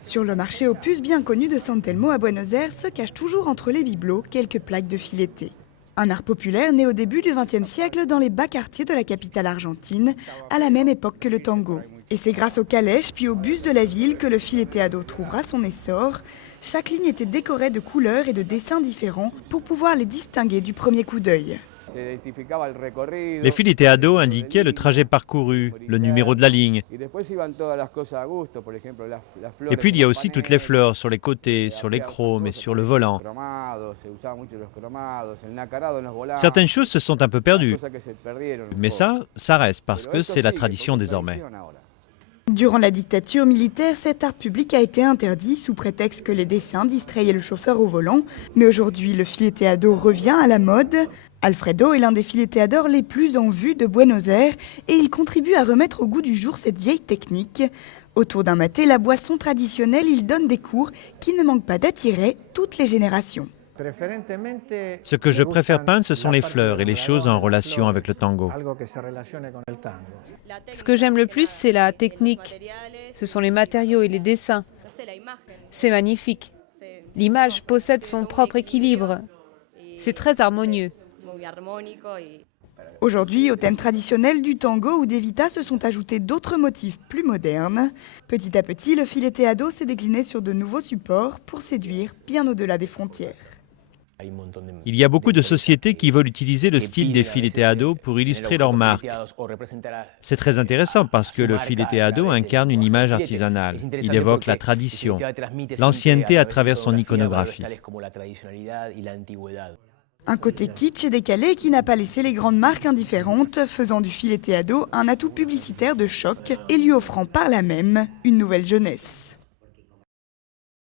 Sur le marché aux puces bien connu de San Telmo à Buenos Aires se cachent toujours entre les bibelots quelques plaques de fileté. Un art populaire né au début du XXe siècle dans les bas quartiers de la capitale argentine, à la même époque que le tango. Et c'est grâce aux calèches puis aux bus de la ville que le fileteado trouvera son essor. Chaque ligne était décorée de couleurs et de dessins différents pour pouvoir les distinguer du premier coup d'œil. Les fileteados indiquaient le trajet parcouru, le numéro de la ligne. Et puis il y a aussi toutes les fleurs sur les côtés, sur les chromes et sur le volant. Certaines choses se sont un peu perdues, mais ça reste parce que c'est la tradition désormais. Durant la dictature militaire, cet art public a été interdit sous prétexte que les dessins distrayaient le chauffeur au volant. Mais aujourd'hui, le fileteado revient à la mode. Alfredo est l'un des fileteadors les plus en vue de Buenos Aires et il contribue à remettre au goût du jour cette vieille technique. Autour d'un maté, la boisson traditionnelle, il donne des cours qui ne manquent pas d'attirer toutes les générations. Ce que je préfère peindre, ce sont les fleurs et les choses en relation avec le tango. Ce que j'aime le plus, c'est la technique. Ce sont les matériaux et les dessins. C'est magnifique. L'image possède son propre équilibre. C'est très harmonieux. Aujourd'hui, au thème traditionnel du tango ou d'Evita se sont ajoutés d'autres motifs plus modernes. Petit à petit, le fileteado s'est décliné sur de nouveaux supports pour séduire bien au-delà des frontières. Il y a beaucoup de sociétés qui veulent utiliser le style des fileteados pour illustrer leur marque. C'est très intéressant parce que le fileteado incarne une image artisanale. Il évoque la tradition, l'ancienneté à travers son iconographie. Un côté kitsch et décalé qui n'a pas laissé les grandes marques indifférentes, faisant du fileteado un atout publicitaire de choc et lui offrant par là même une nouvelle jeunesse.